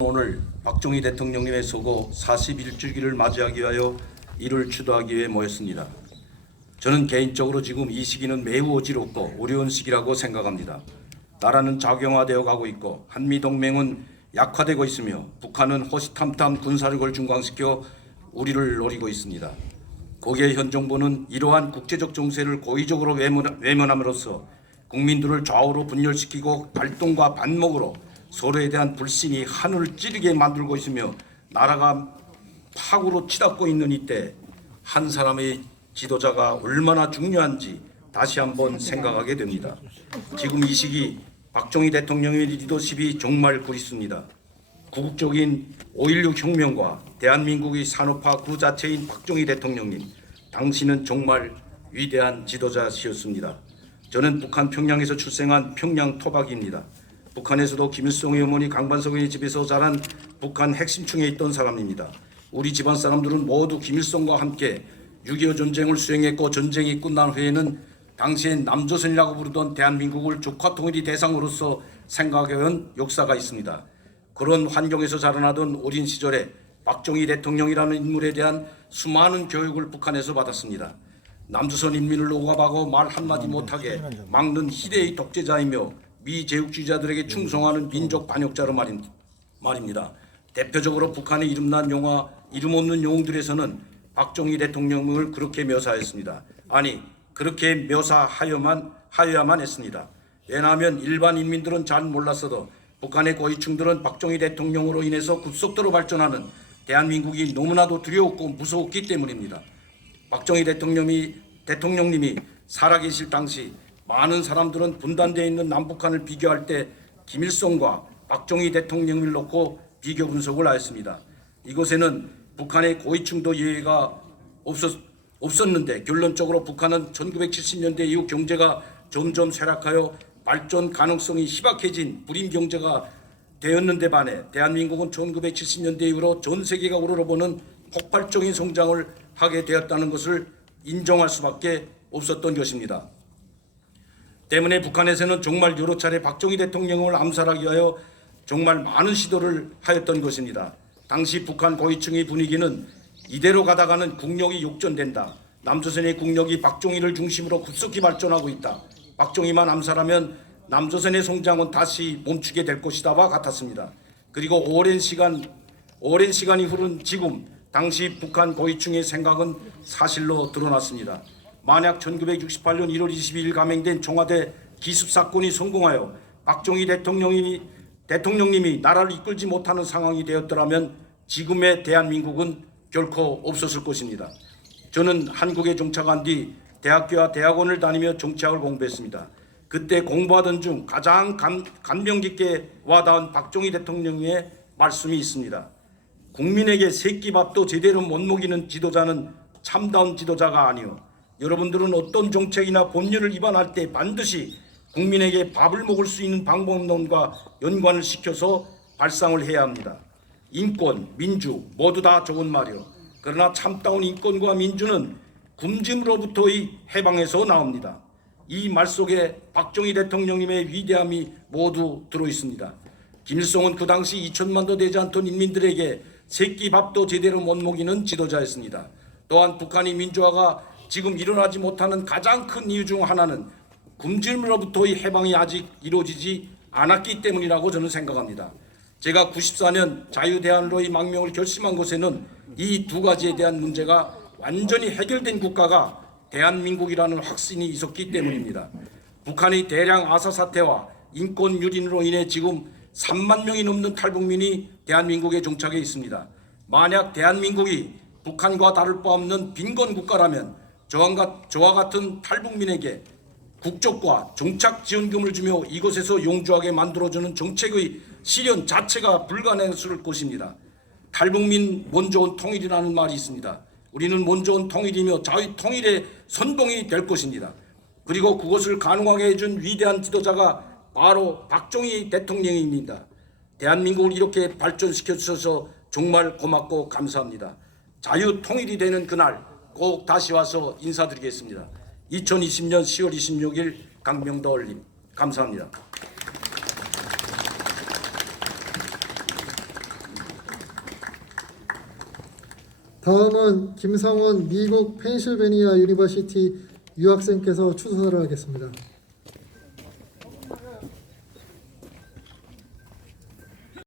오늘 박정희 대통령님의 서거 41주기를 맞이하기 위하여 이를 추도하기 위해 모였습니다. 저는 개인적으로 지금 이 시기는 매우 어지럽고 어려운 시기라고 생각합니다. 나라는 작용화되어 가고 있고 한미동맹은 약화되고 있으며 북한은 호시탐탐 군사력을 중강시켜 우리를 노리고 있습니다. 거기에 현 정부는 이러한 국제적 정세를 고의적으로 외면함으로써 국민들을 좌우로 분열시키고 발동과 반목으로 서로에 대한 불신이 하늘을 찌르게 만들고 있으며 나라가 파국으로 치닫고 있는 이때 한 사람의 지도자가 얼마나 중요한지 다시 한번 생각하게 됩니다. 지금 이 시기 박정희 대통령의 리더십이 정말 그립습니다. 구국적인 5.16 혁명과 대한민국의 산업화 그 자체인 박정희 대통령님, 당신은 정말 위대한 지도자시었습니다. 저는 북한 평양에서 출생한 평양 토박이입니다. 북한에서도 김일성의 어머니 강반석의 집에서 자란 북한 핵심층에 있던 사람입니다. 우리 집안 사람들은 모두 김일성과 함께 6.25 전쟁을 수행했고 전쟁이 끝난 후에는 당시엔 남조선이라고 부르던 대한민국을 조카통일의 대상으로서 생각해온 역사가 있습니다. 그런 환경에서 자라나던 어린 시절에 박정희 대통령이라는 인물에 대한 수많은 교육을 북한에서 받았습니다. 남조선 인민을 억압하고 말 한마디 못하게 막는 희대의 독재자이며 미제국주의자들에게 충성하는 민족 반역자로 말입니다. 대표적으로 북한에 이름난 영화 이름 없는 영웅들에서는 박정희 대통령을 그렇게 묘사했습니다. 아니 그렇게 묘사하여야만 했습니다. 왜냐하면 일반 인민들은 잘 몰랐어도 북한의 고위층들은 박정희 대통령으로 인해서 급속도로 발전하는 대한민국이 너무나도 두려웠고 무서웠기 때문입니다. 박정희 대통령님이 살아계실 당시 많은 사람들은 분단되어 있는 남북한을 비교할 때 김일성과 박정희 대통령을 놓고 비교 분석을 하였습니다. 이곳에는 북한의 고위층도 예외가 없었는데 결론적으로 북한은 1970년대 이후 경제가 점점 쇠락하여 발전 가능성이 희박해진 불임 경제가 되었는데 반해 대한민국은 1970년대 이후로 전 세계가 우러러보는 폭발적인 성장을 하게 되었다는 것을 인정할 수밖에 없었던 것입니다. 때문에 북한에서는 정말 여러 차례 박정희 대통령을 암살하기 위하여 정말 많은 시도를 하였던 것입니다. 당시 북한 고위층의 분위기는 이대로 가다가는 국력이 역전된다. 남조선의 국력이 박정희를 중심으로 급속히 발전하고 있다. 박정희만 암살하면 남조선의 성장은 다시 멈추게 될 것이다와 같았습니다. 그리고 오랜 시간이 흐른 지금 당시 북한 고위층의 생각은 사실로 드러났습니다. 만약 1968년 1월 22일 감행된 청와대 기습 사건이 성공하여 박정희 대통령님이 나라를 이끌지 못하는 상황이 되었더라면 지금의 대한민국은 결코 없었을 것입니다. 저는 한국에 정착한 뒤 대학교와 대학원을 다니며 정치학을 공부했습니다. 그때 공부하던 중 가장 감명 깊게 와닿은 박정희 대통령의 말씀이 있습니다. 국민에게 새끼밥도 제대로 못 먹이는 지도자는 참다운 지도자가 아니오. 여러분들은 어떤 정책이나 법률을 위반할 때 반드시 국민에게 밥을 먹을 수 있는 방법론과 연관을 시켜서 발상을 해야 합니다. 인권, 민주 모두 다 좋은 말이오. 그러나 참다운 인권과 민주는 굶짐으로부터의 해방에서 나옵니다. 이 말 속에 박정희 대통령님의 위대함이 모두 들어있습니다. 김일성은 그 당시 2천만도 되지 않던 인민들에게 새끼 밥도 제대로 못 먹이는 지도자였습니다. 또한 북한의 민주화가 지금 일어나지 못하는 가장 큰 이유 중 하나는 굶주림으로부터의 해방이 아직 이루어지지 않았기 때문이라고 저는 생각합니다. 제가 94년 자유대한로의 망명을 결심한 것에는 이 두 가지에 대한 문제가 완전히 해결된 국가가 대한민국이라는 확신이 있었기 때문입니다. 북한의 대량 아사 사태와 인권 유린으로 인해 지금 3만 명이 넘는 탈북민이 대한민국에 정착해 있습니다. 만약 대한민국이 북한과 다를 바 없는 빈곤 국가라면 저와 같은 탈북민에게 국적과 정착 지원금을 주며 이곳에서 용주하게 만들어주는 정책의 실현 자체가 불가능했을 것입니다. 탈북민 먼저 온 통일이라는 말이 있습니다. 우리는 먼저 온 통일이며 자유 통일의 선봉이 될 것입니다. 그리고 그것을 가능하게 해준 위대한 지도자가 바로 박정희 대통령입니다. 대한민국을 이렇게 발전시켜 주셔서 정말 고맙고 감사합니다. 자유 통일이 되는 그날 꼭 다시 와서 인사드리겠습니다. 2020년 10월 26일 강명도 올림. 감사합니다. 다음은 김성훈 미국 펜실베니아 유니버시티 유학생께서 추수를 하겠습니다.